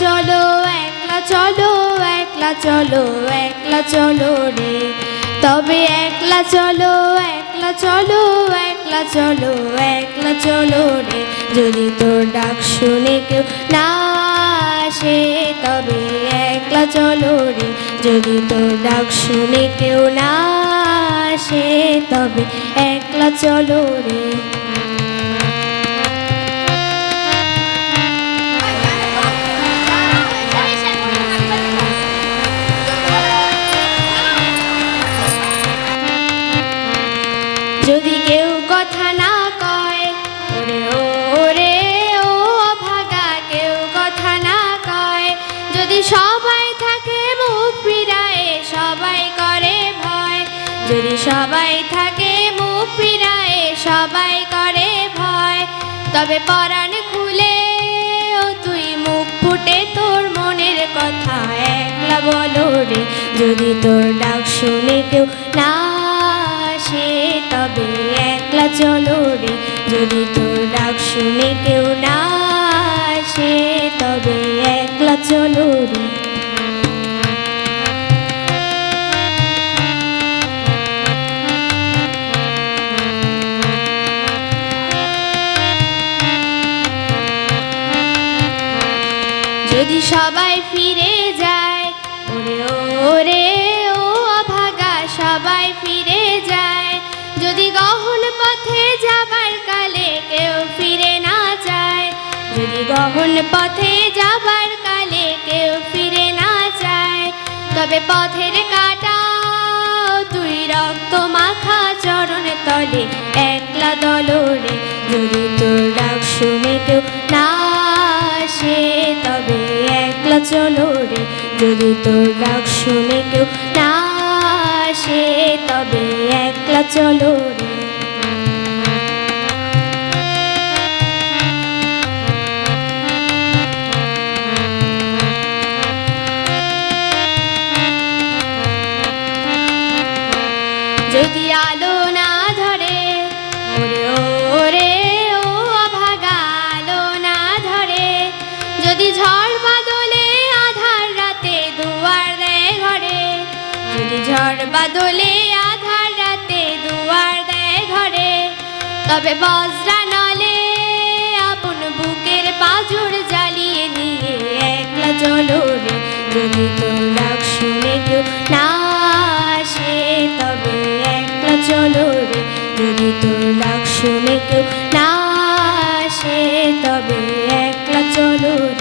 চলো একলা চলো একলা চলো একলা চলো রে তবে একলা চলো একলা চলো একলা চলো একলা চলো রে যদি তোর ডাক শুনে কেউ না আসে তবে একলা চলো রে যদি তোর ডাক শুনে কেউ না আসে তবে একলা চলো রে যদি কেউ কথা না কয় ওরে ওরে ও ভাগা কেউ কথা না কয় যদি সবাই থাকে মুখ ফিরায় সবাই করে ভয় যদি সবাই থাকে মুখ ফিরায় সবাই করে ভয় তবে পরাণ খুলে ও তুই মুখ ফুটে তোর মনের কথা একলা বলো রে যদি তোর ডাক শুনে কেউ না আসে তবে একলা চলো রে যদি তোর ডাক শুনে কেউ না আসে তবে একলা চলো রে যদি সবাই ফিরে যায় ওরে ওরে ও অভাগা সবাই ফিরে যায় যদি গহন পথে যাবার কালে কেউ ফিরে না যায় যদি গহন পথে যাবার কালে কেউ ফিরে না যায় তবে পথের কাটা তুই রক্ত মাখা চরণ তলে একলা দলরে যদি তোর ডাক শুনে কেউ না আসে তবে একলা চলো রে যদি তোর ডাক শুনে কেউ না আসে তবে একলা চলো রে যদি আলো না ধরে ওরে ওরে ও অভাগা আলো না ধরে যদি ঝড় বাদলে আধার রাতে দুয়ার দেয় ঘরে যদি ঝড় বাদলে আধার রাতে দুয়ার দেয় ঘরে তবে বজ্রা নলে আপন বুকের পাঁজর জ্বালিয়ে দিয়ে একলা চলো রে যদি তোর ডাক শুনে কেউ না আসে তবে একলা চলো রে যদি তোর ডাক শুনে কেউ না আসে তবে একলা চলো রে